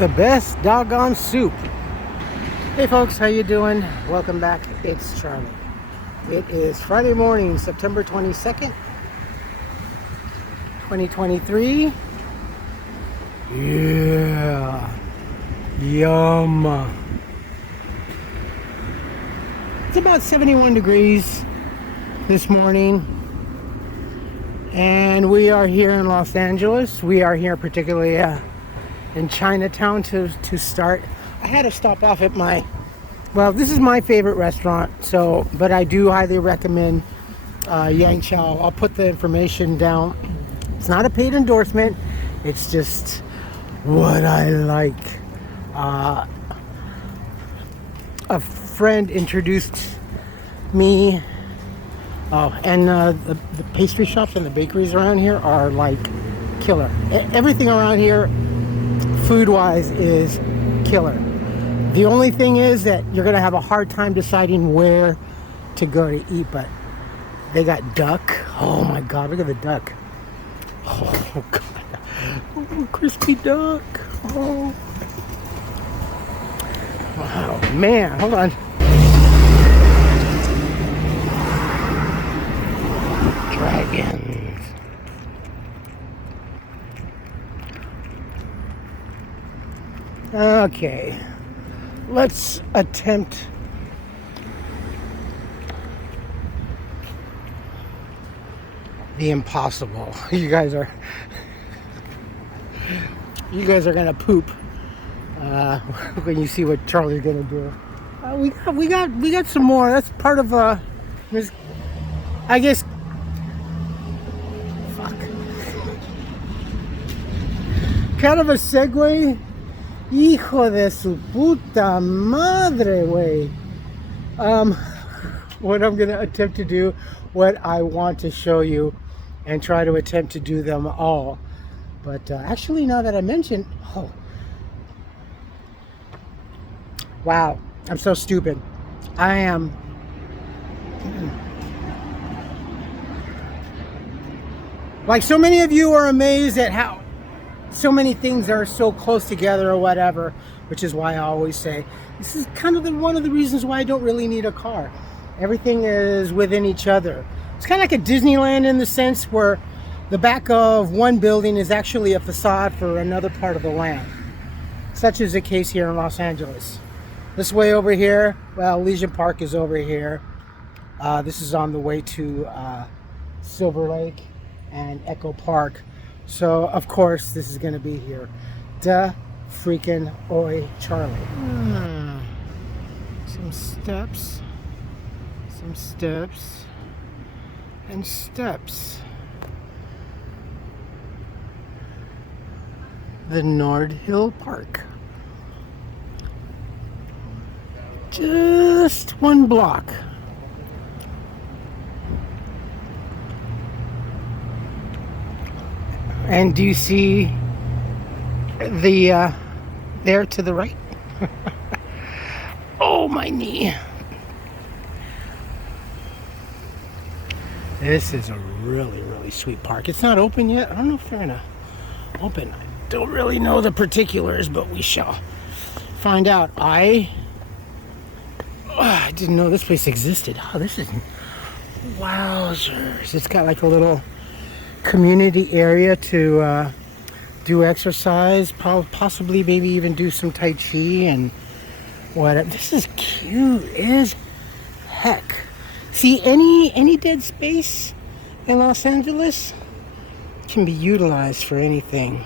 The best doggone soup. Hey folks, how you doing? Welcome back. It's Charlie. It is Friday morning, September 22nd, 2023. Yeah. Yum. It's about 71 degrees this morning. And we are here in Los Angeles. We are here particularly in Chinatown to start. I had to stop off at this is my favorite restaurant, but I do highly recommend Yang Chow. I'll put the information down. It's not a paid endorsement, it's just what I like. A friend introduced me. And the pastry shops and the bakeries around here are like killer. Everything around here food-wise is killer. The only thing is that you're gonna have a hard time deciding where to go to eat, but they got duck. Oh my god, look at the duck. Oh god. Oh, crispy duck. Oh wow, man, hold on. Dragons. Okay, let's attempt the impossible. You guys are gonna poop when you see what Charlie's gonna do. We got some more. That's part of this, I guess. Fuck. Kind of a segue. Hijo de su puta madre, way. What I'm gonna attempt to do, what I want to show you, and try to attempt to do them all. But actually, now that I mentioned, wow, I'm so stupid. I am. Like so many of you are amazed at how so many things are so close together or whatever, which is why I always say this is kind of one of the reasons why I don't really need a car. Everything is within each other. It's kind of like a Disneyland in the sense where the back of one building is actually a facade for another part of the land. Such is the case here in Los Angeles. This way over here, well, Legion Park is over here. This is on the way to Silver Lake and Echo Park. So, of course, this is going to be here. Duh freaking oi, Charlie. Some steps. Some steps. And steps. The Nord Hill Park. Just one block. And do you see the there to the right? Oh, my knee. This is a really, really sweet park. It's not open yet. I don't know if they're gonna open. I don't really know the particulars, but we shall find out. I didn't know this place existed. Oh, this is wowzers. It's got like a little community area to do exercise, possibly maybe even do some Tai Chi and whatever. This is cute as heck. See, any dead space in Los Angeles can be utilized for anything.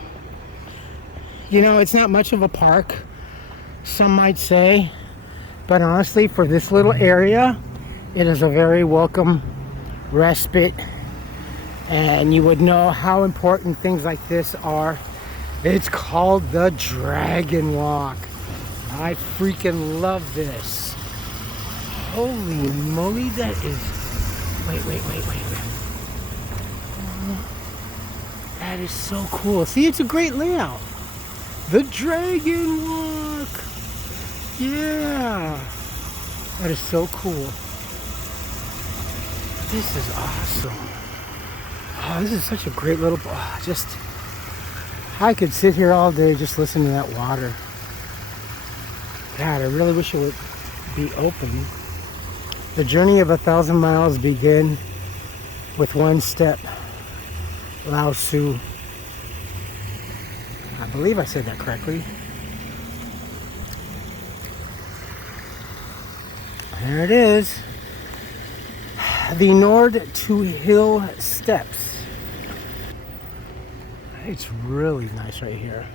You know, it's not much of a park, some might say, but honestly, for this little area, it is a very welcome respite. And you would know how important things like this are. It's called the Dragon Walk. I freaking love this. Holy moly, that is... Wait. That is so cool. See, it's a great layout. The Dragon Walk. Yeah. That is so cool. This is awesome. Oh, this is such a great little... I could sit here all day just listening to that water. God, I really wish it would be open. The journey of 1,000 miles begin with one step. Lao Tzu. I believe I said that correctly. There it is. The Nord to Hill Steps. It's really nice right here.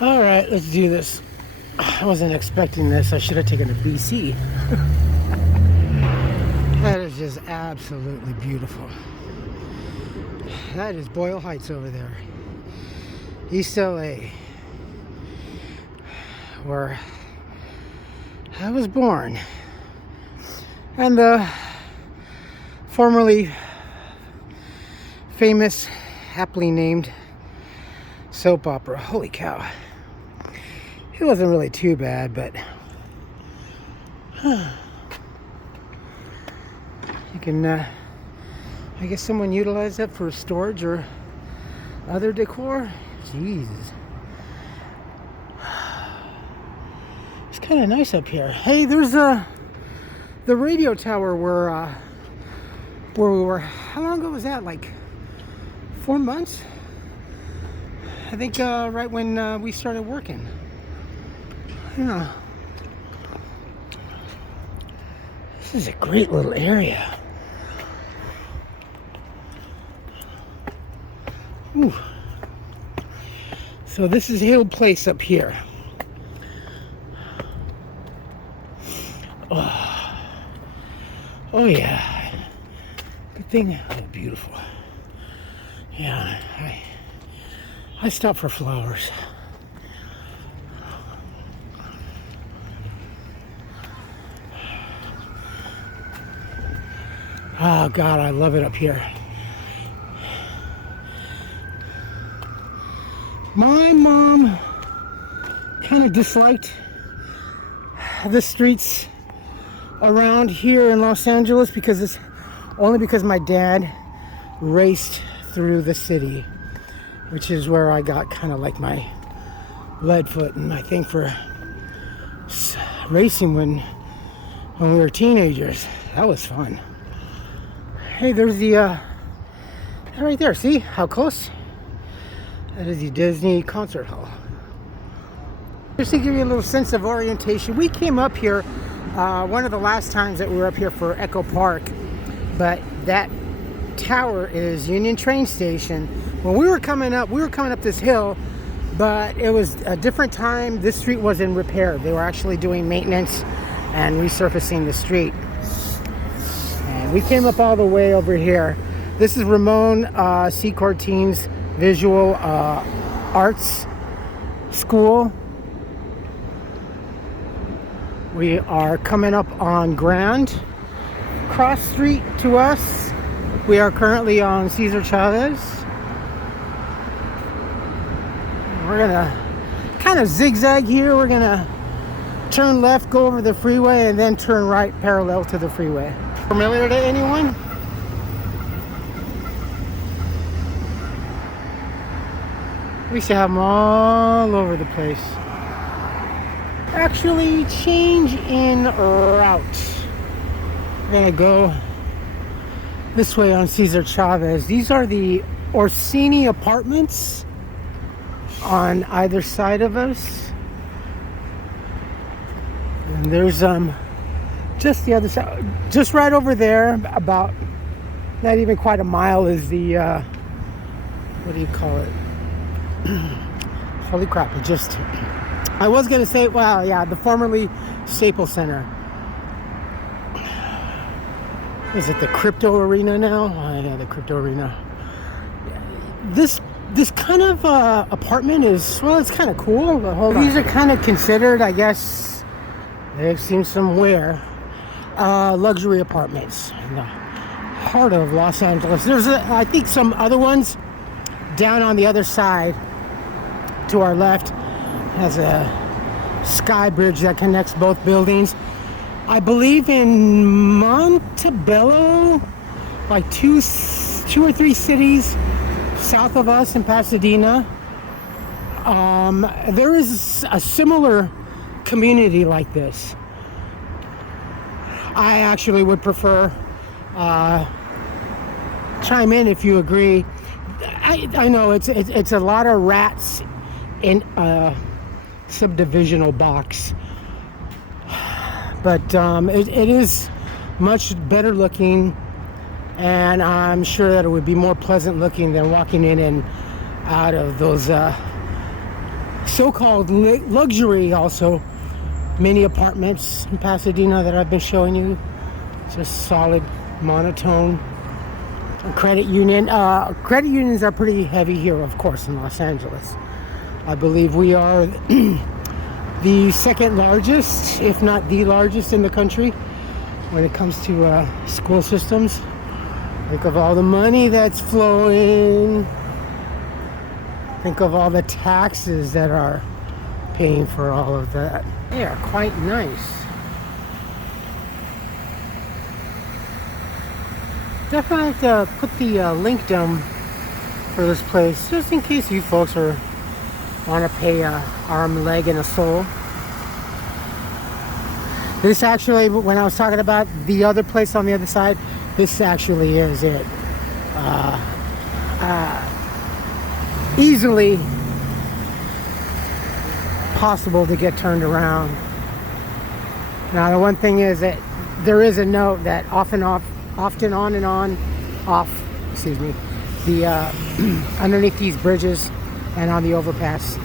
All right, let's do this. I wasn't expecting this. I should have taken a BC. That is just absolutely beautiful. That is Boyle Heights over there. East LA. Where I was born. And the formerly famous, aptly named soap opera. Holy cow. It wasn't really too bad, but you can, I guess someone utilized that for storage or other decor. Jesus. It's kind of nice up here. Hey, there's the radio tower where we were. How long ago was that? Like 4 months? I think right when we started working. Yeah. This is a great little area. Ooh. So this is Hill Place up here. Oh yeah. Good thing. Oh, beautiful. Yeah, I stopped for flowers. Oh God, I love it up here. My mom kind of disliked the streets around here in Los Angeles because my dad raced through the city, which is where I got kind of like my lead foot and my thing for racing when we were teenagers. That was fun. Hey, there's the right there. See how close? That is the Disney Concert Hall. Just to give you a little sense of orientation, we came up here one of the last times that we were up here for Echo Park, but that tower is Union Train Station. When we were coming up this hill, but it was a different time. This street was in repair. They were actually doing maintenance and resurfacing the street. And we came up all the way over here. This is Ramon C. Cortines Visual Arts School. We are coming up on Grand. Cross street to us. We are currently on Cesar Chavez. We're gonna kind of zigzag here. We're gonna turn left, go over the freeway, and then turn right parallel to the freeway. Familiar to anyone? We used to have them all over the place. Actually, change in route. We're gonna go this way on Cesar Chavez. These are the Orsini apartments on either side of us. And there's just the other side, just right over there, about not even quite a mile, is the what do you call it? Holy crap, I was gonna say, well, yeah, the formerly Staples Center. Is it the crypto arena now? Oh, yeah, the crypto arena. This kind of apartment is, well, it's kind of cool. But hold on. These are kind of considered, I guess, they've seen somewhere, luxury apartments in the heart of Los Angeles. There's, I think, some other ones down on the other side to our left. Has a sky bridge that connects both buildings. I believe in Montebello, like two or three cities south of us in Pasadena. There is a similar community like this. I actually would prefer, chime in if you agree. I know it's a lot of rats in a subdivisional box, but it is much better looking, and I'm sure that it would be more pleasant looking than walking in and out of those so-called luxury, also mini apartments in Pasadena that I've been showing you. Just solid monotone. Credit union. Credit unions are pretty heavy here, of course, in Los Angeles. I believe we are the second largest, if not the largest, in the country when it comes to school systems. Think of all the money that's flowing. Think of all the taxes that are paying for all of that. They are quite nice. Definitely have to put the link down for this place, just in case you folks want to pay an arm, leg, and a soul. This actually, when I was talking about the other place on the other side, this actually is it. Easily possible to get turned around. Now the one thing is that there is a note that often on and off, excuse me, the underneath these bridges and on the overpass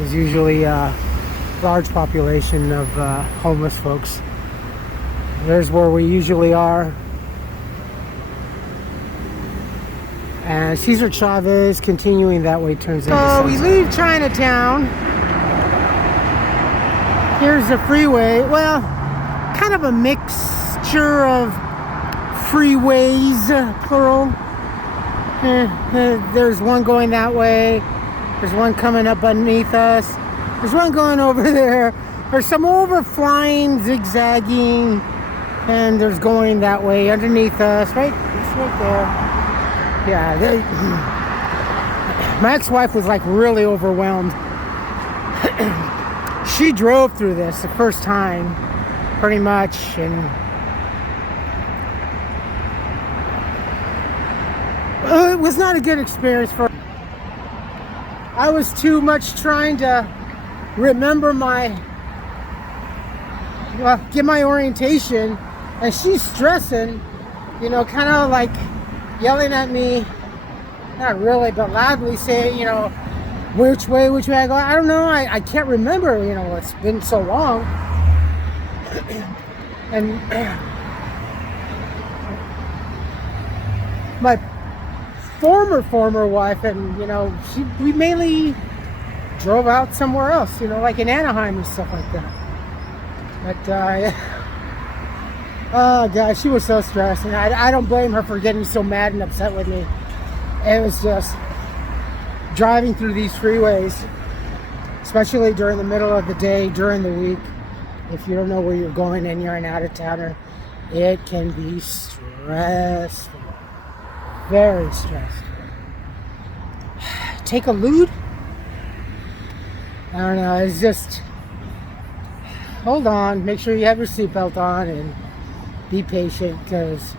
is usually a large population of homeless folks. There's where we usually are. And Cesar Chavez continuing that way turns into sunset. We leave Chinatown. Here's the freeway. Well, kind of a mixture of freeways, plural. There's one going that way. There's one coming up underneath us. There's one going over there. There's some overflying, zigzagging, and there's going that way underneath us. Right, it's right there. Yeah, my ex-wife was like really overwhelmed. She drove through this the first time, pretty much, and it was not a good experience for her. I was too much trying to remember get my orientation, and she's stressing, kind of like yelling at me, not really, but loudly saying, which way I go. I don't know, I can't remember, it's been so long. And my former wife, and we mainly drove out somewhere else, like in Anaheim and stuff like that. But oh God, she was so stressed, and I don't blame her for getting so mad and upset with me. It was just driving through these freeways, especially during the middle of the day, during the week. If you don't know where you're going and you're an out-of-towner, it can be stressful, very stressful. Take a lewd? I don't know, it's just, hold on, make sure you have your seatbelt on, and be patient, because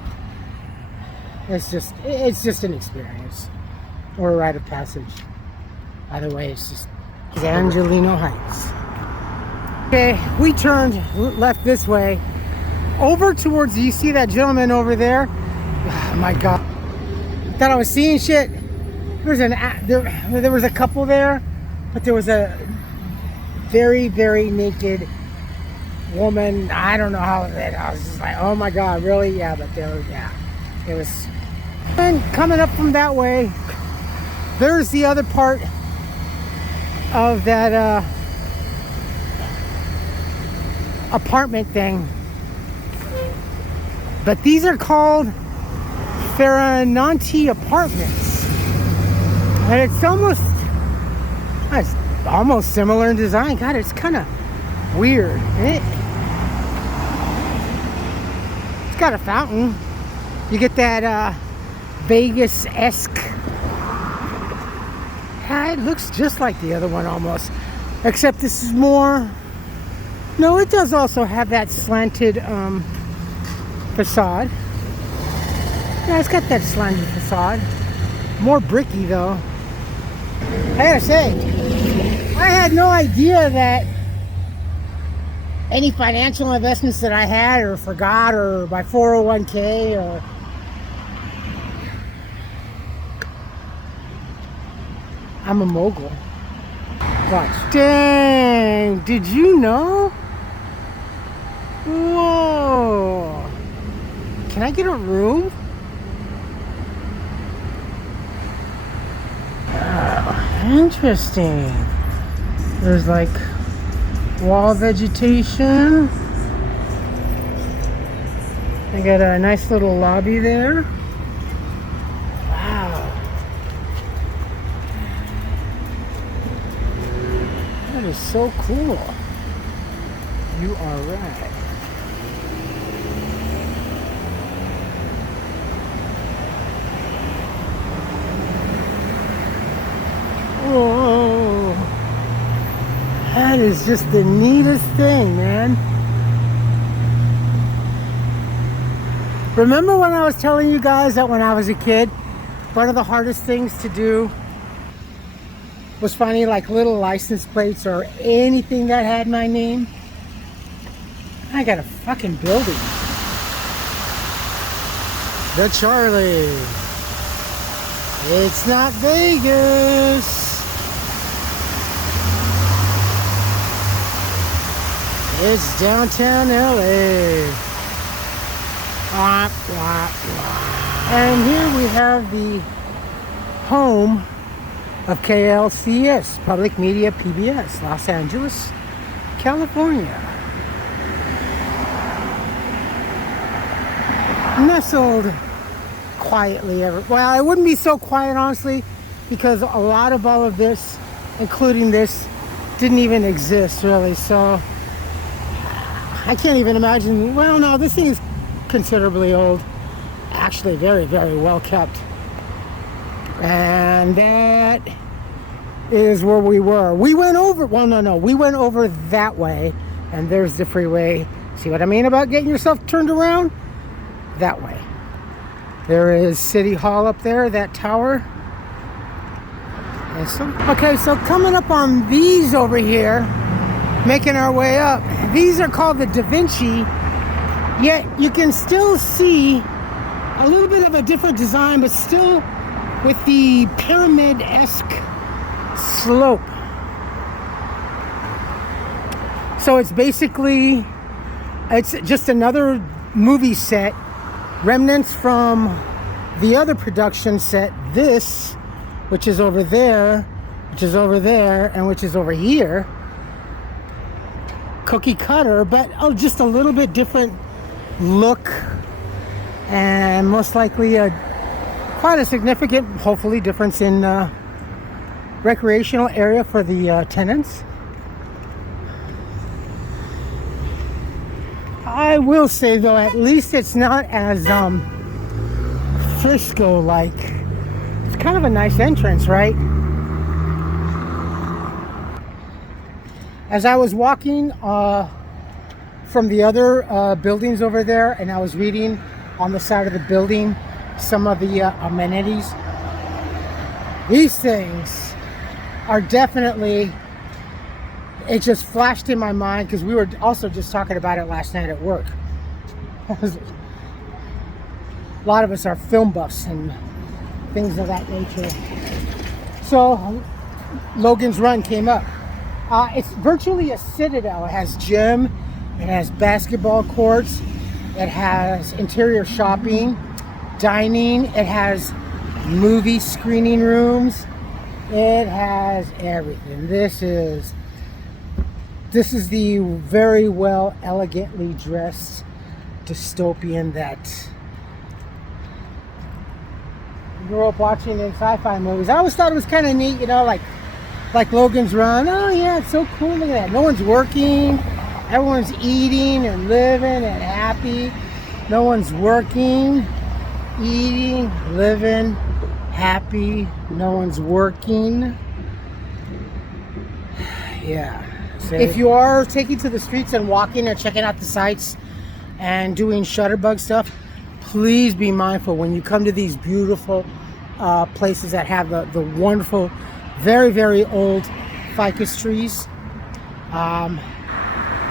it's just an experience, or a rite of passage. Either way, it's Angelino Heights. Okay, we turned left this way, over towards, you see that gentleman over there? Oh my God, I thought I was seeing shit. There was a couple there, but there was a very, very naked woman. I don't know how that. I was just like, oh my God, really? Yeah, but it was. And coming up from that way, there's the other part of that apartment thing. But these are called Ferrananti Apartments, and it's almost similar in design. God, it's kind of weird. It's got a fountain. You get that Vegas-esque. Yeah, it looks just like the other one almost, except this is more No, it does also have that slanted facade. Yeah, it's got that slanted facade. More bricky though. I gotta say, I had no idea that any financial investments that I had or forgot, or my 401k, or I'm a mogul. Watch. Dang, did you know? Whoa. Can I get a room? Oh, interesting. There's like wall vegetation. I got a nice little lobby there. Wow. That is so cool. You are right. Whoa. That is just the neatest thing, man. Remember when I was telling you guys that when I was a kid, one of the hardest things to do was finding like little license plates or anything that had my name? I got a fucking building. The Charlie. It's not Vegas. It's downtown LA. And here we have the home of KLCS, Public Media PBS, Los Angeles, California. Nestled quietly well, it wouldn't be so quiet honestly, because a lot of all of this, including this, didn't even exist really, so I can't even imagine. Well, no, this thing is considerably old, actually very, very well kept. And that is where we were. We went over, well, no, we went over that way, and there's the freeway. See what I mean about getting yourself turned around? That way. There is City Hall up there, that tower. And so, okay, so coming up on these over here, making our way up, these are called the Da Vinci, yet you can still see a little bit of a different design, but still with the pyramid-esque slope. So it's basically, it's just another movie set, remnants from the other production set, this, which is over there, which is over there, and which is over here. Cookie cutter, but just a little bit different look, and most likely quite a significant, hopefully, difference in recreational area for the tenants. I will say though, at least it's not as Frisco-like. It's kind of a nice entrance, right? As I was walking from the other buildings over there, and I was reading on the side of the building some of the amenities, these things are definitely, it just flashed in my mind because we were also just talking about it last night at work. A lot of us are film buffs and things of that nature. So Logan's Run came up. It's virtually a citadel. It has gym, it has basketball courts, it has interior shopping, dining, it has movie screening rooms, it has everything. This is the very well, elegantly dressed dystopian that I grew up watching in sci-fi movies. I always thought it was kind of neat, you know, like Logan's Run. Oh yeah, it's so cool. Look at that. No one's working. Everyone's eating and living and happy. No one's working, eating, living, happy. No one's working. Yeah. If you are taking to the streets and walking and checking out the sites and doing shutterbug stuff, please be mindful when you come to these beautiful places that have the wonderful, very, very old ficus trees.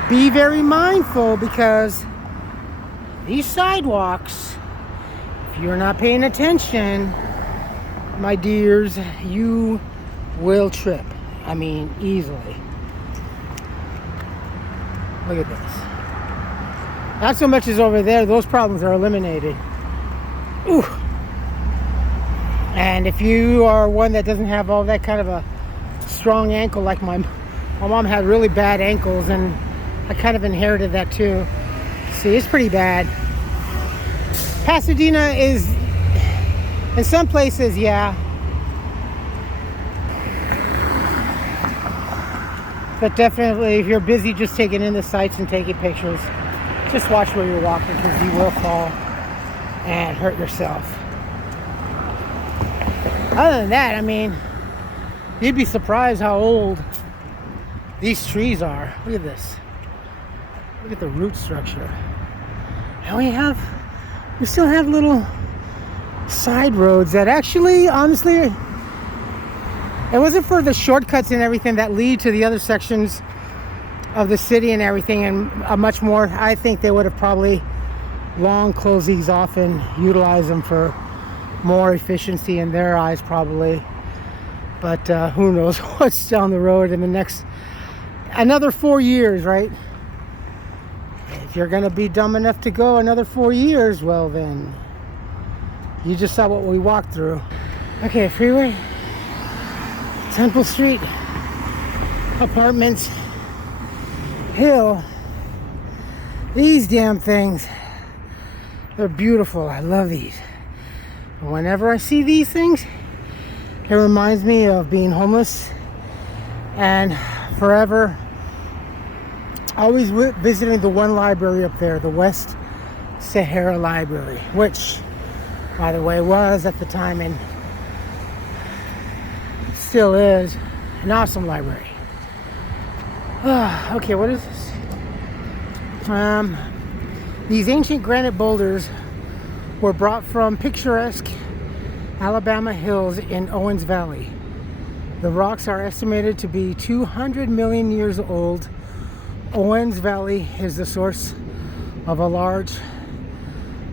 Be very mindful, because these sidewalks, if you're not paying attention, my dears, you will trip. I mean, easily. Look at this. Not so much as over there. Those problems are eliminated. Ooh. And if you are one that doesn't have all that kind of a strong ankle, like my mom had really bad ankles, and I kind of inherited that too. See, it's pretty bad. Pasadena is, in some places, yeah. But definitely, if you're busy just taking in the sights and taking pictures, just watch where you're walking, because you will fall and hurt yourself. Other than that, I mean, you'd be surprised how old these trees are. Look at this. Look at the root structure. And we still have little side roads that actually, honestly, it wasn't for the shortcuts and everything that lead to the other sections of the city and everything, and much more, I think they would have probably long closed these off and utilized them for more efficiency in their eyes, probably. But who knows what's down the road in the next another 4 years, right? If you're gonna be dumb enough to go another 4 years, well then, you just saw what we walked through. Okay, freeway, Temple Street, apartments, hill. These damn things, they're beautiful. I love these. Whenever I see these things, it reminds me of being homeless and forever always visiting the one library up there, the West Sahara Library, which, by the way, was at the time and still is an awesome library. Okay, what is this? These ancient granite boulders were brought from picturesque Alabama hills in Owens Valley. The rocks are estimated to be 200 million years old. Owens Valley is the source of a large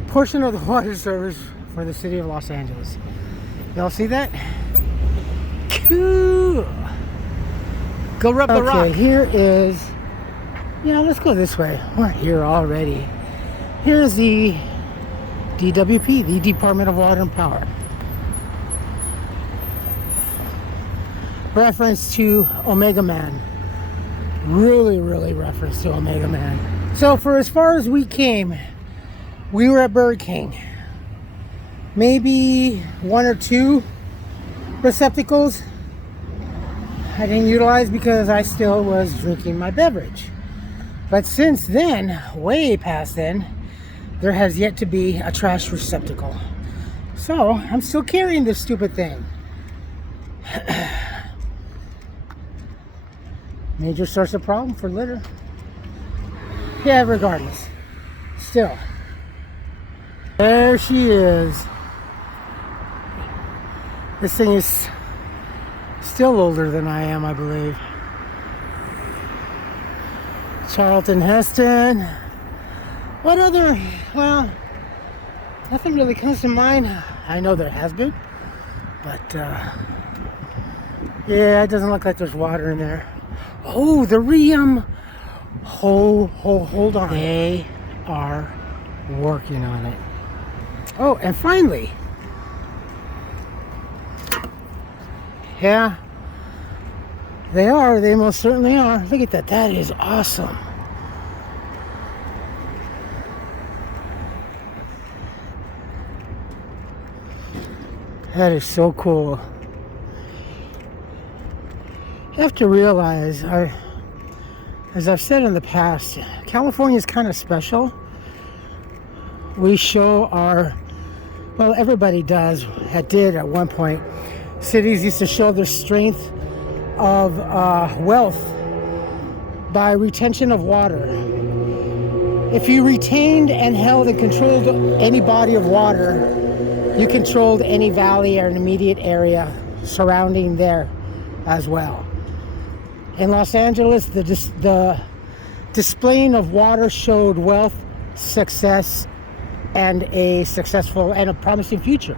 portion of the water service for the city of Los Angeles. Y'all see that? Cool. Go rub the rock. Okay, here is, let's go this way. We're here already. Here's the DWP, the Department of Water and Power. Reference to Omega Man. Really, really reference to Omega Man. So for as far as we came, we were at Burger King. Maybe 1 or 2 receptacles I didn't utilize because I still was drinking my beverage. But since then, way past then, there has yet to be a trash receptacle. So I'm still carrying this stupid thing. Major source of problem for litter. Yeah, regardless. Still. There she is. This thing is still older than I am, I believe. Charlton Heston. What other, well, nothing really comes to mind. I know there has been, but yeah, it doesn't look like there's water in there. Oh, the Riem. Hold on. They are working on it. Oh, and finally, yeah, they are. They most certainly are. Look at that. That is awesome. That is so cool. You have to realize, as I've said in the past, California is kind of special. We show our, well, everybody did at one point. Cities used to show their strength of wealth by retention of water. If you retained and held and controlled any body of water, you controlled any valley or an immediate area surrounding there as well. In Los Angeles, the displaying of water showed wealth, success, and a successful and a promising future.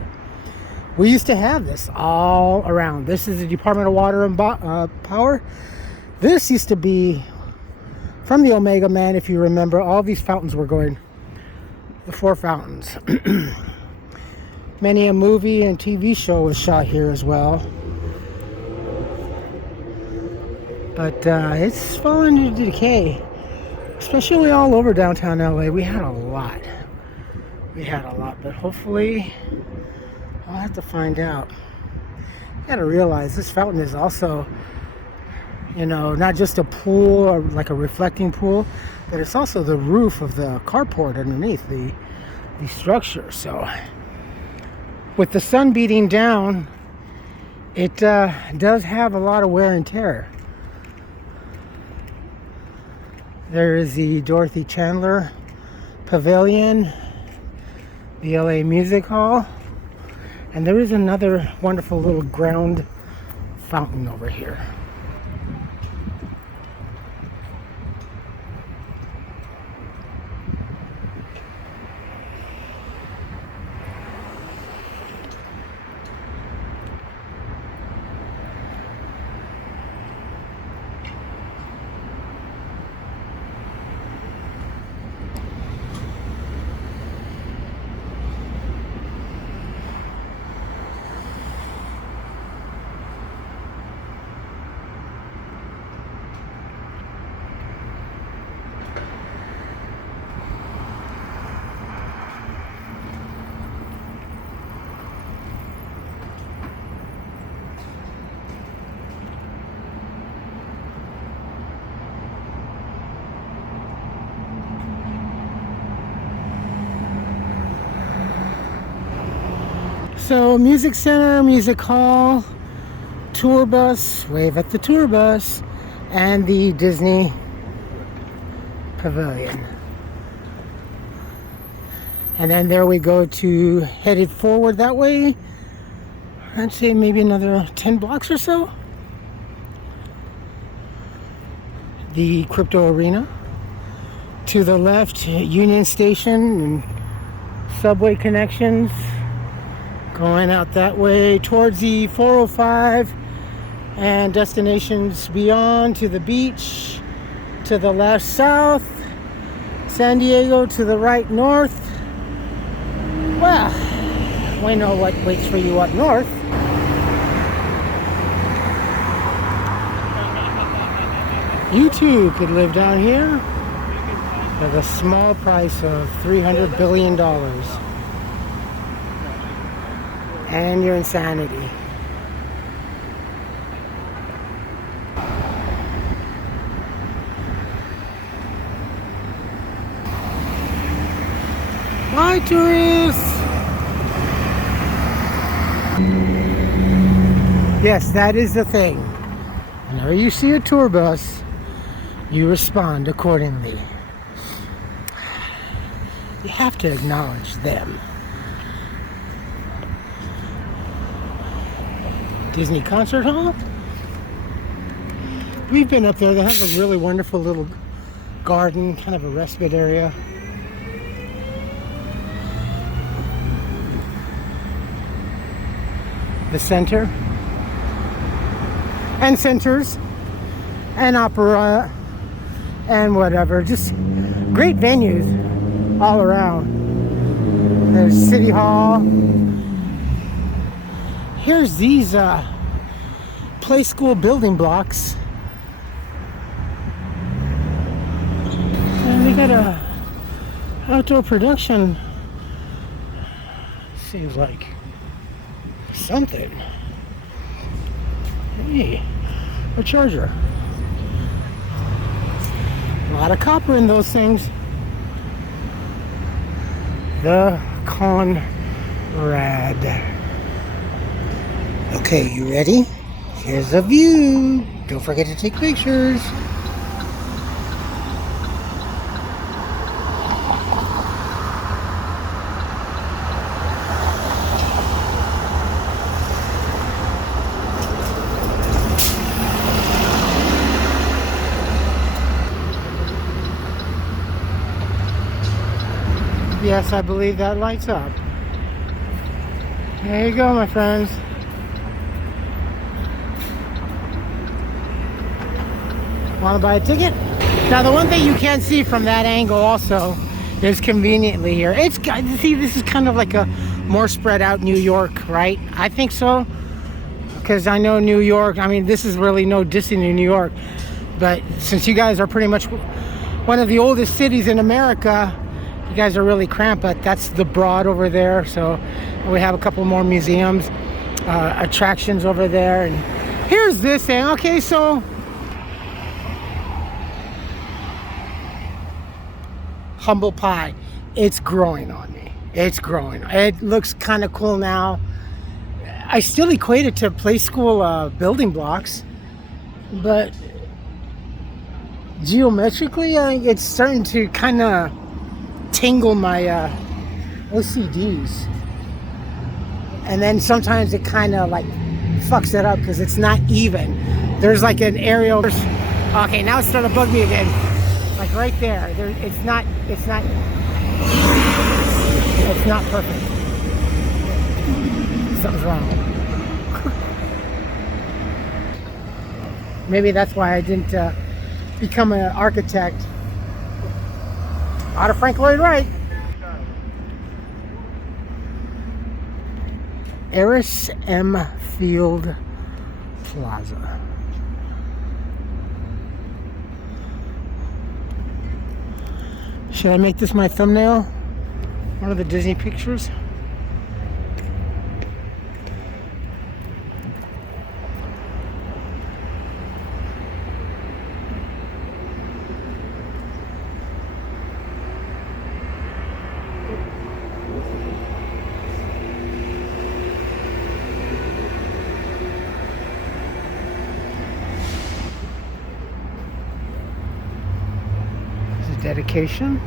We used to have this all around. This is the Department of Water and Power. This used to be from the Omega Man, if you remember. All these fountains were going, the 4 fountains. Many a movie and TV show was shot here as well. But it's fallen into decay, especially all over downtown LA. We had a lot. But hopefully, I'll have to find out. You gotta realize this fountain is also, you know, not just a pool or like a reflecting pool, but it's also the roof of the carport underneath the structure. So with the sun beating down, it does have a lot of wear and tear. There is the Dorothy Chandler Pavilion, the LA Music Hall, and there is another wonderful little ground fountain over here. So music center, music hall, tour bus, wave at the tour bus, and the Disney Pavilion. And then there we go to headed forward that way. I'd say maybe another 10 blocks or so. The Crypto Arena. To the left, Union Station and subway connections. Going out that way towards the 405 and destinations beyond, to the beach, to the left south, San Diego to the right north. Well, we know what waits for you up north. You too could live down here for the small price of $300 billion. And your insanity. Bye, tourists! Yes, that is the thing. Whenever you see a tour bus, you respond accordingly. You have to acknowledge them. Disney Concert Hall. We've been up there. They have a really wonderful little garden, kind of a respite area. The center. And centers. And opera. And whatever. Just great venues all around. There's City Hall. Here's these play school building blocks. And we got a outdoor production. Seems like something. Hey, a charger. A lot of copper in those things. The Conrad. Okay, you ready? Here's a view. Don't forget to take pictures. Yes, I believe that lights up. There you go, my friends. Want to buy a ticket? Now, the one thing you can't see from that angle also is conveniently here. It's, see, this is kind of like a more spread out New York, right? I think so. Because I know New York, I mean, this is really no dissing in New York. But since you guys are pretty much one of the oldest cities in America, you guys are really cramped. But that's the Broad over there. So we have a couple more museums, attractions over there. And here's this thing. Okay, so humble pie, it's growing on me. It's growing. It looks kind of cool now. I still equate it to play school building blocks, but geometrically, it's starting to kind of tingle my OCDs. And then sometimes it kind of like fucks it up because it's not even. There's like an aerial. Okay, now it's starting to bug me again. Like right there, it's not perfect. Something's wrong. Maybe that's why I didn't become an architect. Out of Frank Lloyd Wright. Eris M. Field Plaza. Should I make this my thumbnail? One of the Disney pictures? Dedication.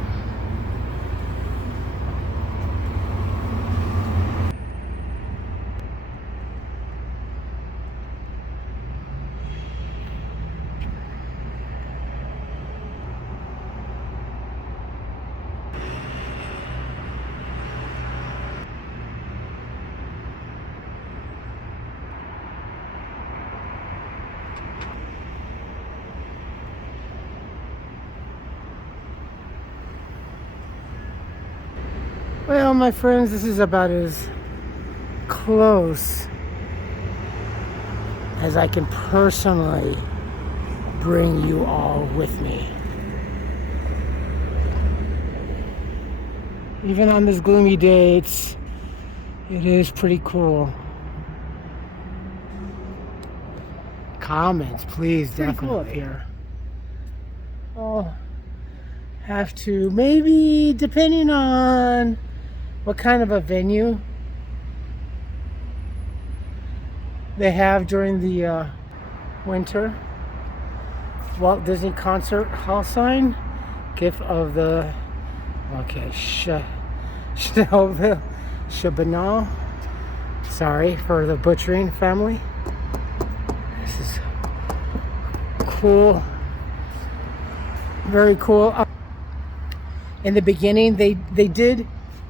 Well, my friends, this is about as close as I can personally bring you all with me. Even on this gloomy day, it is pretty cool. Comments, please, definitely. Cool up here. Oh, have to, maybe, depending on what kind of a venue they have during the winter. Walt Disney Concert Hall sign. Gift of the, okay, Chabanal. Sorry for the butchering family. This is cool. Very cool. In the beginning, they did,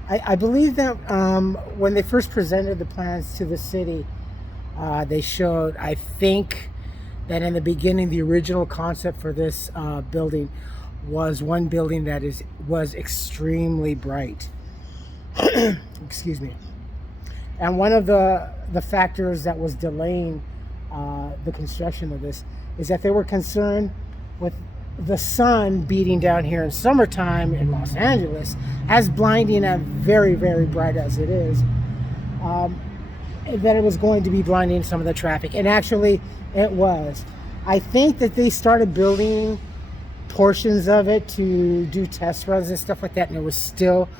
I believe that when they first presented the plans to the city, they showed, I think, that in the beginning, the original concept for this building was one building that was extremely bright. Excuse me. And one of the factors that was delaying the construction of this is that they were concerned with the sun beating down here in summertime in Los Angeles, as blinding and very, very bright as it is, that it was going to be blinding some of the traffic. And actually, it was. I think that they started building portions of it to do test runs and stuff like that, and it was still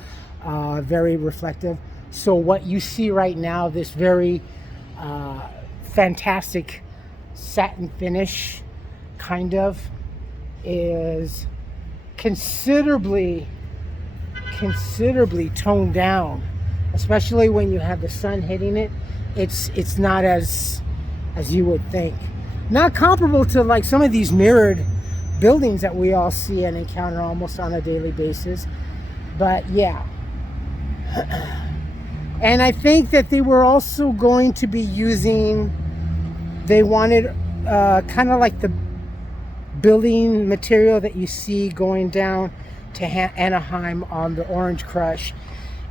very reflective. So what you see right now, this very fantastic satin finish, kind of, is considerably toned down, especially when you have the sun hitting it. It's not as you would think. Not comparable to like some of these mirrored buildings that we all see and encounter almost on a daily basis. But yeah, And I think that they were also going to be using, they wanted kind of like the building material that you see going down to Anaheim on the Orange Crush.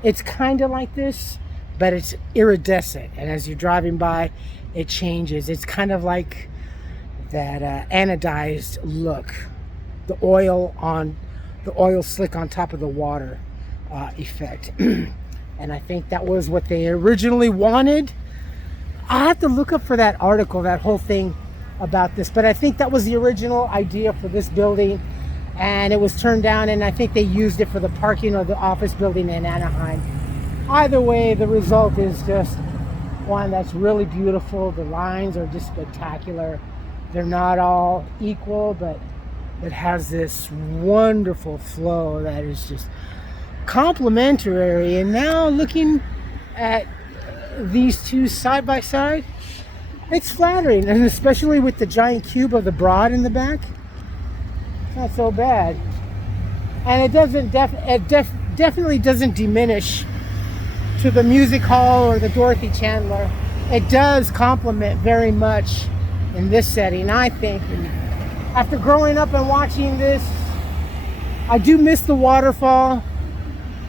It's kind of like this, but it's iridescent, and as you're driving by, it changes. It's kind of like that anodized look, the oil slick on top of the water effect. And I think that was what they originally wanted. I have to look up for that article, that whole thing about this, but I think that was the original idea for this building, and it was turned down, and I think they used it for the parking of the office building in Anaheim. Either way, the result is just one that's really beautiful. The lines are just spectacular. They're not all equal, but it has this wonderful flow that is just complementary. And now looking at these two side by side, it's flattering, and especially with the giant cube of the Broad in the back, it's not so bad. And it doesn't definitely doesn't diminish to the Music Hall or the Dorothy Chandler. It does complement very much in this setting, I think. And after growing up and watching this, I do miss the waterfall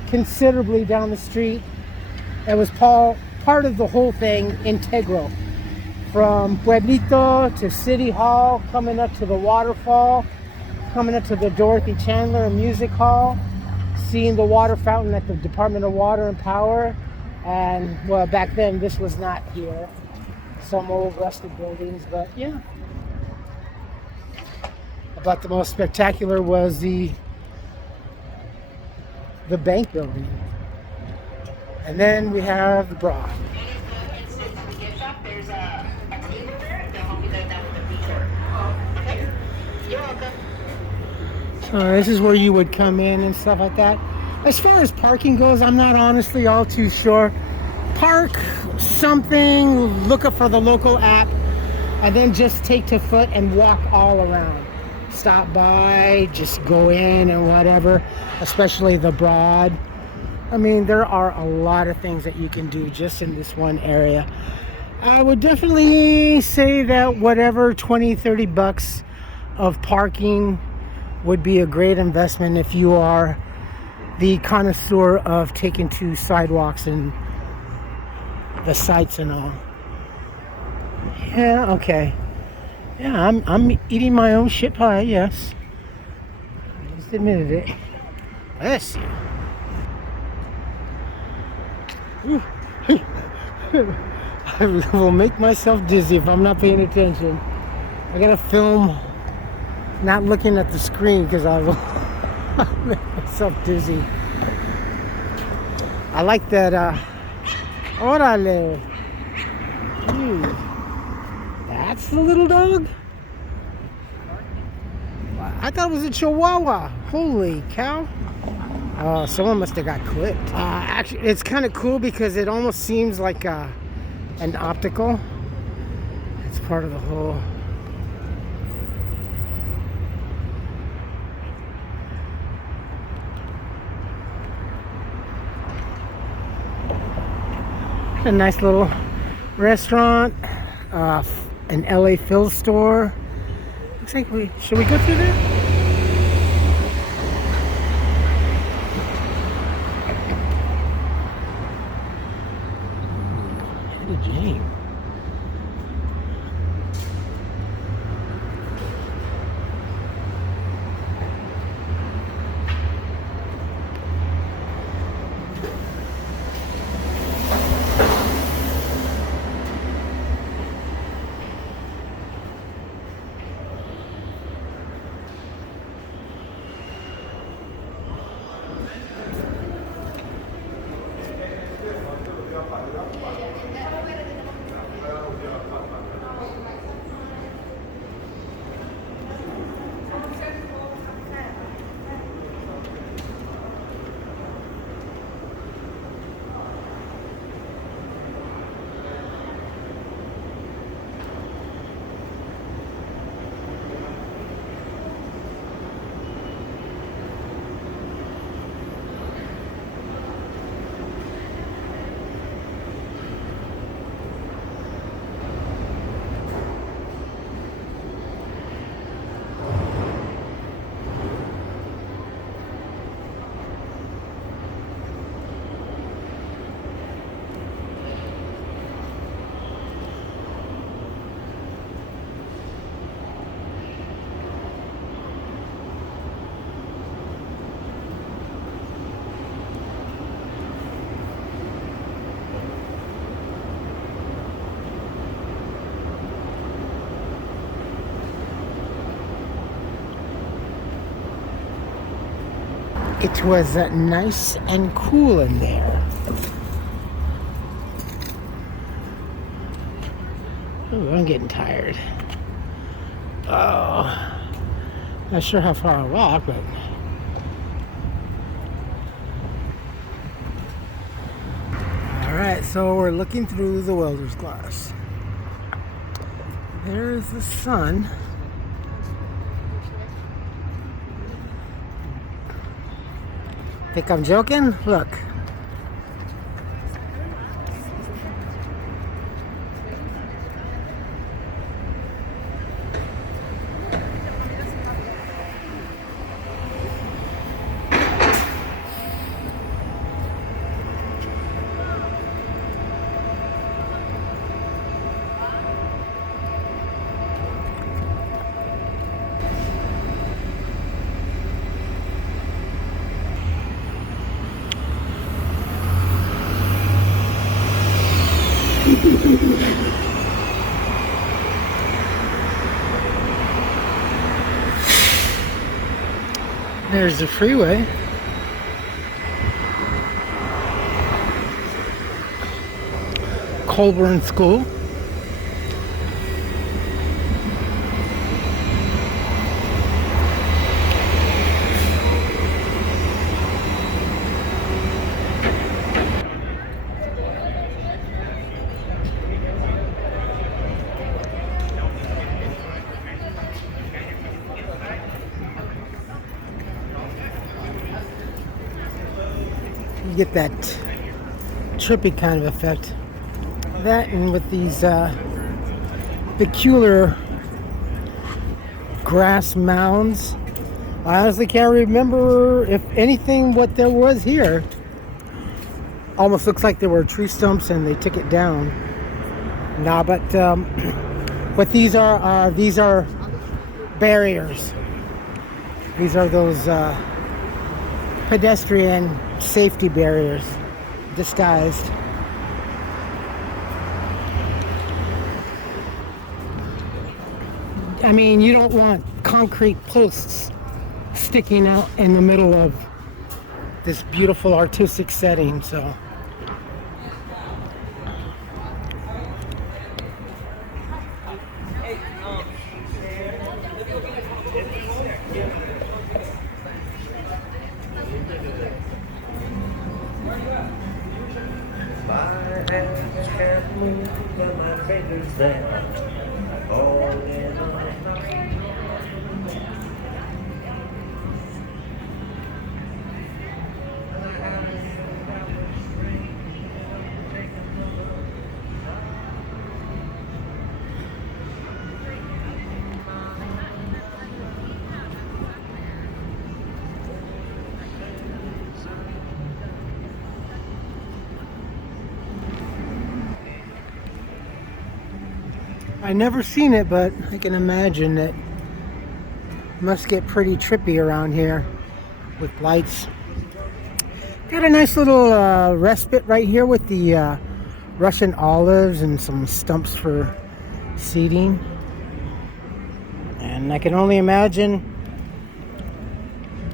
considerably down the street. It was part of the whole thing, integral. From Pueblito to City Hall, coming up to the waterfall, coming up to the Dorothy Chandler Music Hall, seeing the water fountain at the Department of Water and Power. And well, back then this was not here. Some old rusted buildings, but yeah. But the most spectacular was the bank building. And then we have the Broad. So this is where you would come in and stuff like that. As far as parking goes, I'm not honestly all too sure. Park something, look up for the local app, and then just take to foot and walk all around. Stop by, just go in and whatever, especially the Broad. I mean, there are a lot of things that you can do just in this one area. I would definitely say that whatever 20-30 bucks of parking would be a great investment if you are the connoisseur of taking to sidewalks and the sights and all. Yeah, okay. Yeah, I'm eating my own shit pie, yes. I just admitted it. Yes. I will make myself dizzy if I'm not paying attention. I gotta film not looking at the screen because I will make myself dizzy. I like that orale. That's the little dog? I thought it was a Chihuahua. Holy cow. Someone must have got clipped. Actually, it's kind of cool because it almost seems like an optical. It's part of the whole. A nice little restaurant, an LA Phil store. Looks like should we go through there? Eddie Jane. it was nice and cool in there. Ooh, I'm getting tired. Oh, not sure how far I walk, but all right. So we're looking through the welder's glass. There's the sun. Think I'm joking? Look. There's the freeway. Colburn School. You get that trippy kind of effect. That, and with these peculiar grass mounds. I honestly can't remember, if anything, what there was here. Almost looks like there were tree stumps and they took it down. Nah, but these are barriers. These are those pedestrian safety barriers, disguised. I mean, you don't want concrete posts sticking out in the middle of this beautiful artistic setting, so. Can't move, but my fingers there. Holding on. I never seen it, but I can imagine it must get pretty trippy around here with lights. Got a nice little respite right here with the Russian olives and some stumps for seating. And I can only imagine,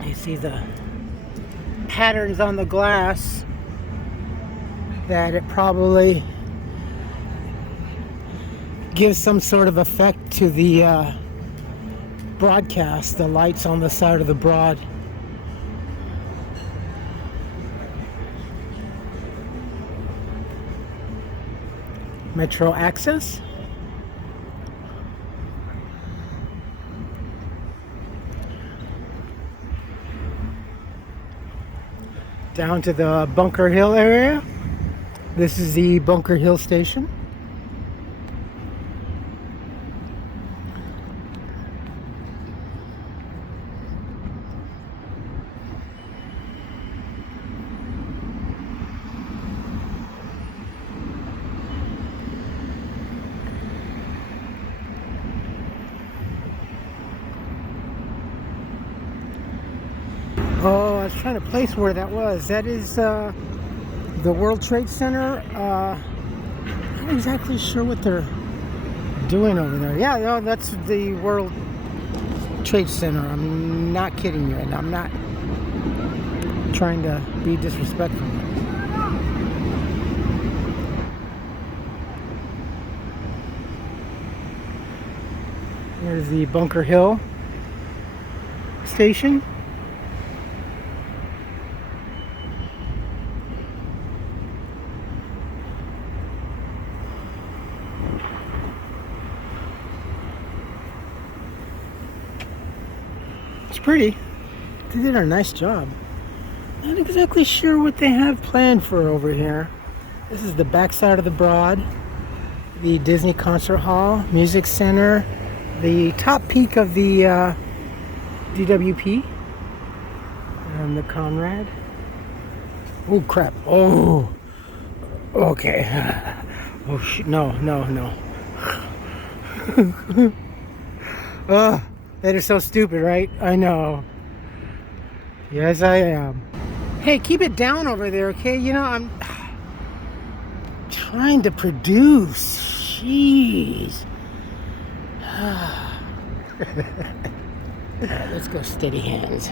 you see the patterns on the glass, that it probably gives some sort of effect to the broadcast, the lights on the side of the broad. Metro access. Down to the Bunker Hill area. This is the Bunker Hill station. Oh, I was trying to place where that was. That is the World Trade Center. I'm not exactly sure what they're doing over there. Yeah, no, that's the World Trade Center. I'm not kidding you, and I'm not trying to be disrespectful. There's the Bunker Hill station. It's pretty. They did a nice job. Not exactly sure what they have planned for over here. This is the backside of the Broad, the Disney Concert Hall, Music Center, the top peak of the DWP, and the Conrad. Oh crap! Oh, okay. Oh shit! No! Oh, that is so stupid, right? I know. Yes, I am. Hey, keep it down over there, okay? You know, I'm trying to produce. Jeez. Alright, let's go steady hands.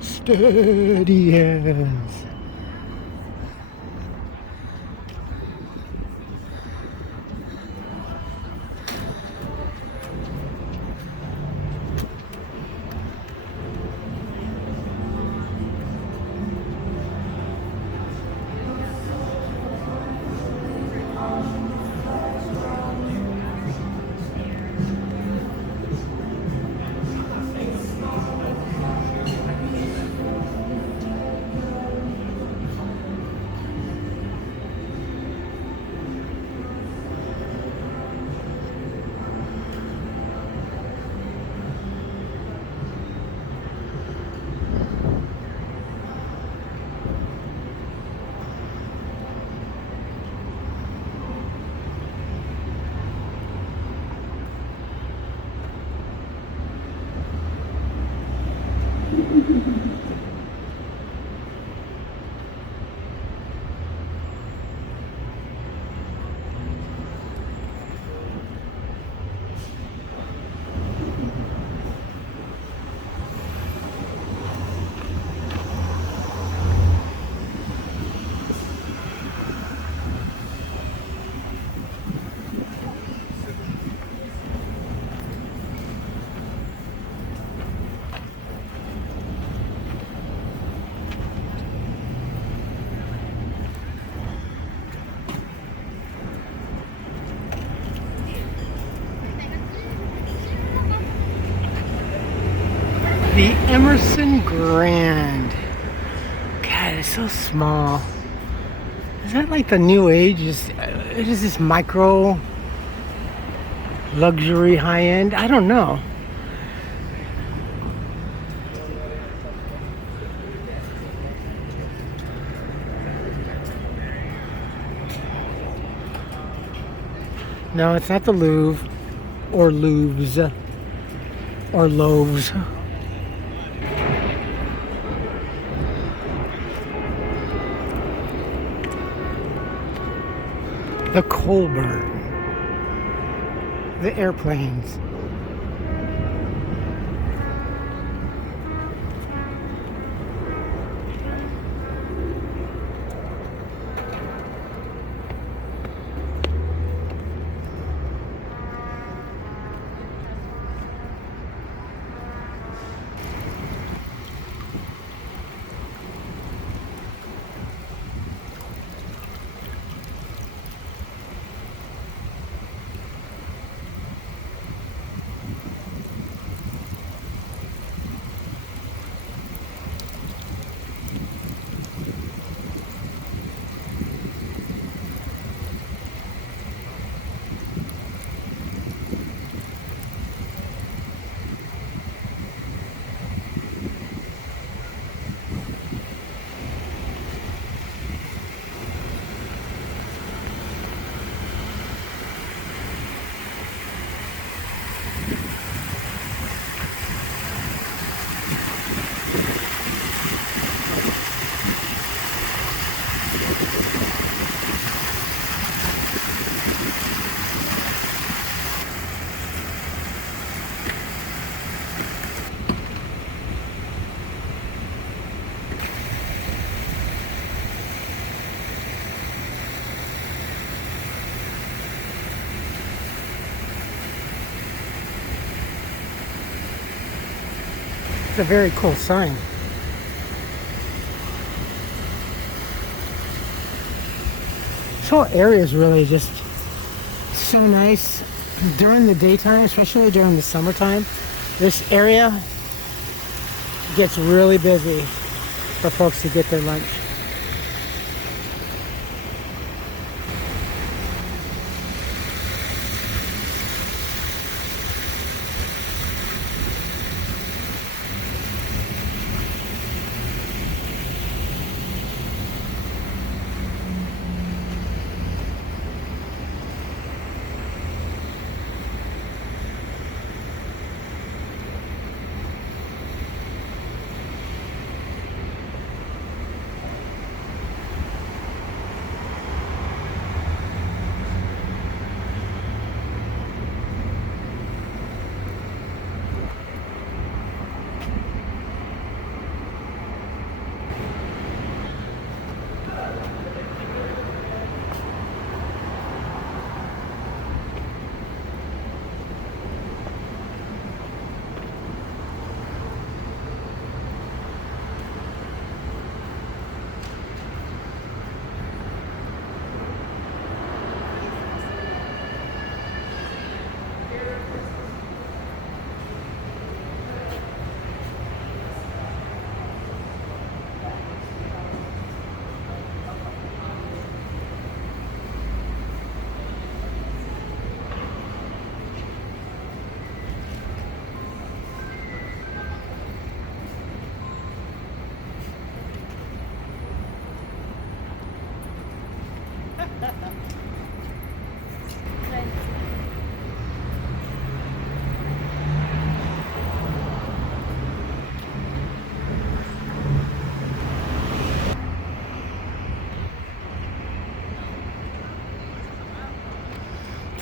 Steady hands. The Emerson Grand. God, it's so small. Is that like the new age? Is this micro luxury high end? I don't know. No, it's not the Louvre or Louvres or Loaves. The Colburn. The airplanes. It's a very cool sign. This whole area is really just so nice during the daytime, especially during the summertime. This area gets really busy for folks to get their lunch.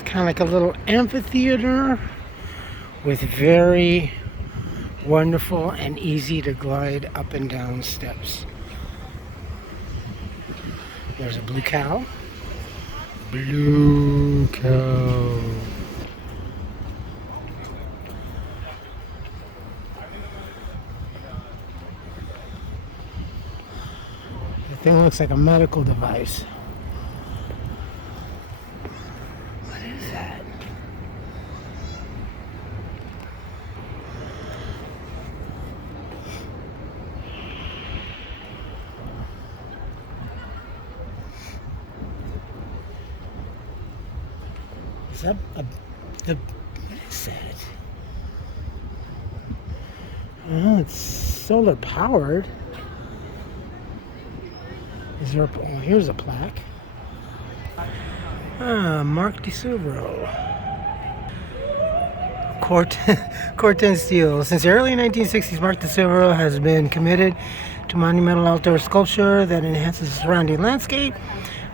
Kind of like a little amphitheater with very wonderful and easy to glide up and down steps. There's a blue cow. Blue cow. The thing looks like a medical device. Is that what is that? Oh, it's solar powered. Is there oh, here's a plaque. Mark DeSuvero. Corten Steel. Since the early 1960s, Mark DeSuvero has been committed to monumental outdoor sculpture that enhances the surrounding landscape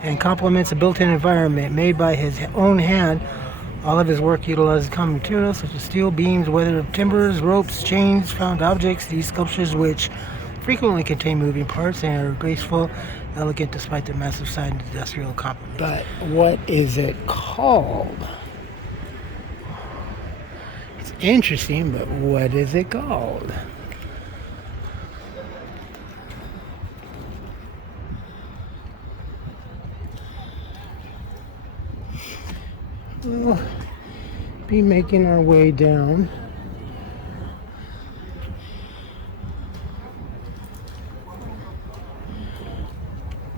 and complements a built-in environment made by his own hand. All of his work utilizes common materials such as steel, beams, weathered timbers, ropes, chains, found objects. These sculptures, which frequently contain moving parts and are graceful, elegant despite their massive size and industrial complement. But what is it called? It's interesting, but what is it called? We'll be making our way down.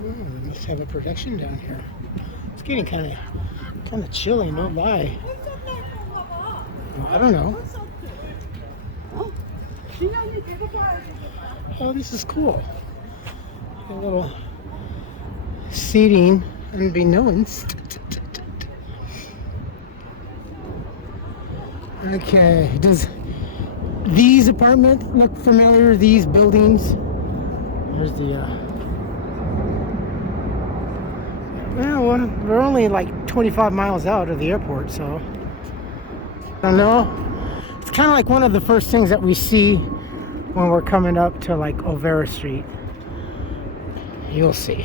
Oh, we must have a production down here. It's getting kind of chilly, no lie. Well, I don't know. Oh, this is cool. A little seating, unbeknownst. Okay, does these apartments look familiar? These buildings? There's the, well, we're only like 25 miles out of the airport, so I don't know. It's kind of like one of the first things that we see when we're coming up to like Olvera Street. You'll see.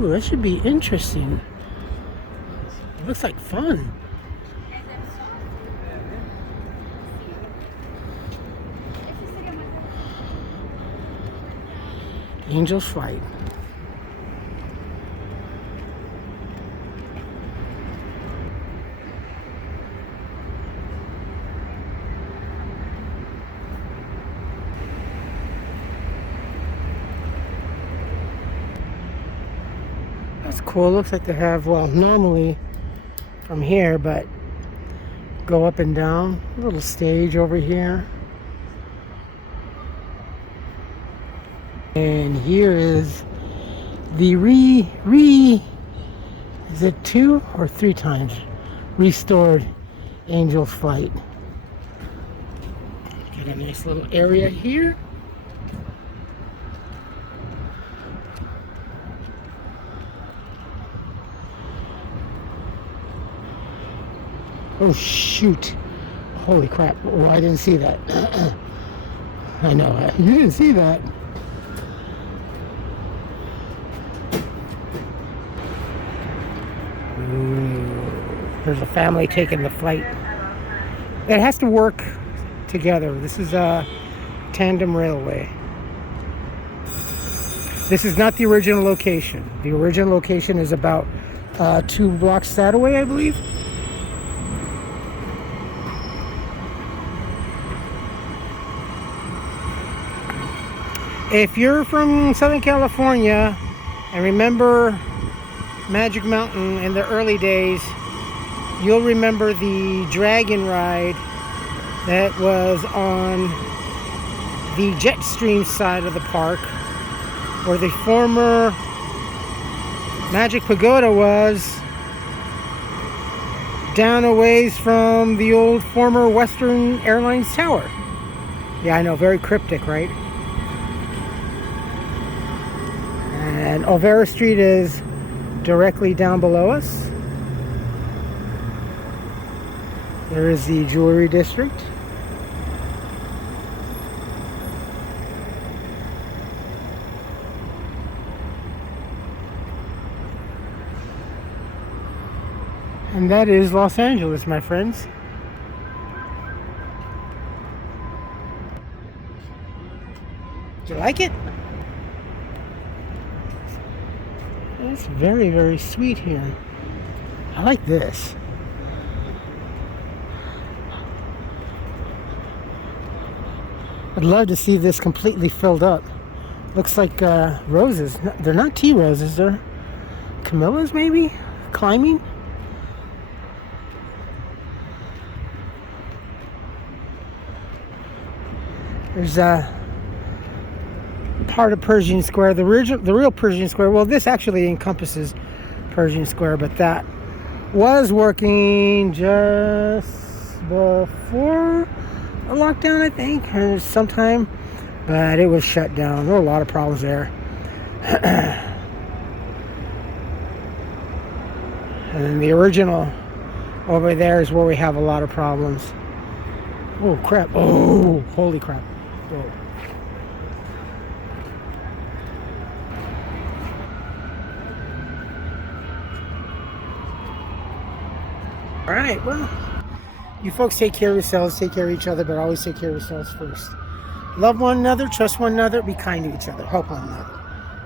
Ooh, that should be interesting. It looks like fun. Angel's Flight. That's cool. Looks like they have, well, normally from here, but go up and down. A little stage over here. And here is the is it 2 or 3 times restored Angel's Flight. Got a nice little area here. Oh shoot. Holy crap. Oh, I didn't see that. I know. You didn't see that. There's a family taking the flight. It has to work together. This is a tandem railway. This is not the original location. The original location is about 2 blocks that away, I believe. If you're from Southern California and remember Magic Mountain in the early days, you'll remember the dragon ride that was on the Jetstream side of the park, where the former Magic Pagoda was, down a ways from the old former Western Airlines Tower. Yeah, I know, very cryptic, right? And Olvera Street is directly down below us. There is the jewelry district. And that is Los Angeles, my friends. Do you like it? It's very, very sweet here. I like this. I'd love to see this completely filled up. Looks like roses. They're not tea roses, they're camellias maybe? Climbing? There's a part of Pershing Square, the real Pershing Square. Well, this actually encompasses Pershing Square, but that was working just before a lockdown, I think, sometime, but it was shut down. There were a lot of problems there. And then the original over there is where we have a lot of problems. Oh crap. Oh, holy crap. Whoa. All right, well, you folks take care of yourselves, take care of each other, but always take care of yourselves first. Love one another, trust one another, be kind to each other, help one another.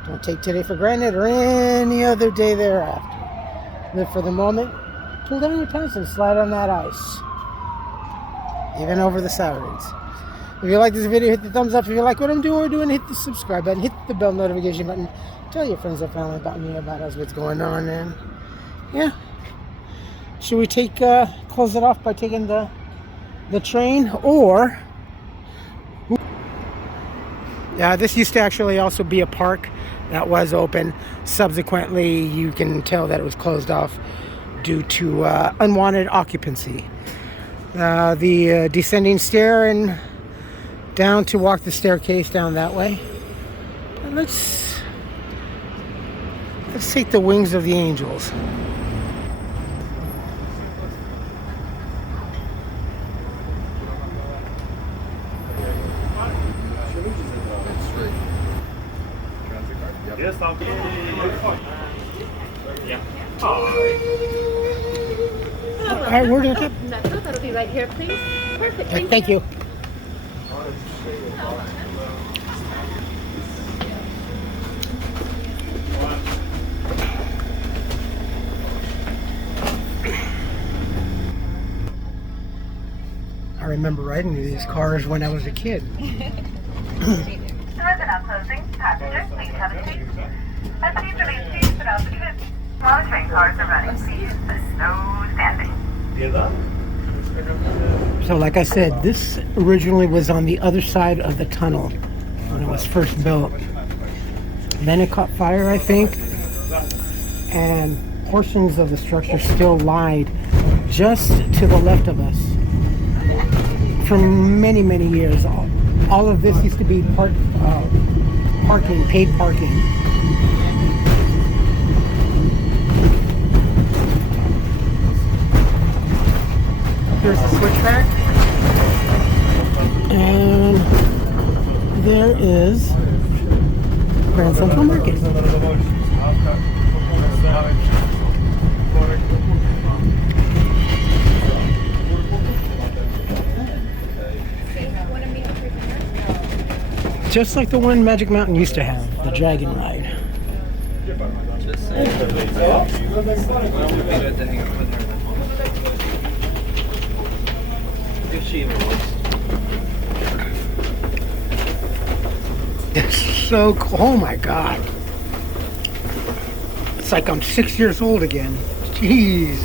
Don't take today for granted or any other day thereafter. Live for the moment, pull down your pants and slide on that ice. Even over the sirens. If you like this video, hit the thumbs up. If you like what I'm doing, hit the subscribe button, hit the bell notification button. Tell your friends and family about me, about us, what's going on, and yeah. Should we close it off by taking the train, or yeah, this used to actually also be a park that was open. Subsequently, you can tell that it was closed off due to unwanted occupancy. The descending stair and down to walk the staircase down that way. And let's take the wings of the angels. Yes, I'll be. Yeah. All right, where did I get? That'll be right here, please. Perfect. Thank you. I remember riding these cars when I was a kid. Terminal closing. Passengers, please have a seat. As please remain seated throughout the trip. While train cars are running, please assist no standing. So like I said, this originally was on the other side of the tunnel when it was first built. Then it caught fire, I think, and portions of the structure still lied just to the left of us for many, many years. All of this used to be parking, paid parking. Here's the switchback. And there is Grand Central Market. Just like the one Magic Mountain used to have, the Dragon Ride. It's so cool. Oh my God. It's like I'm 6 years old again. Jeez.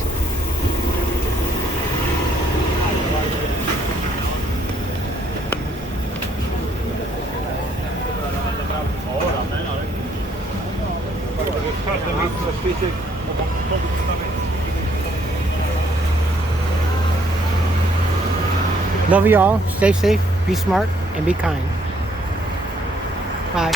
Love y'all. Stay safe, be smart, and be kind. Bye.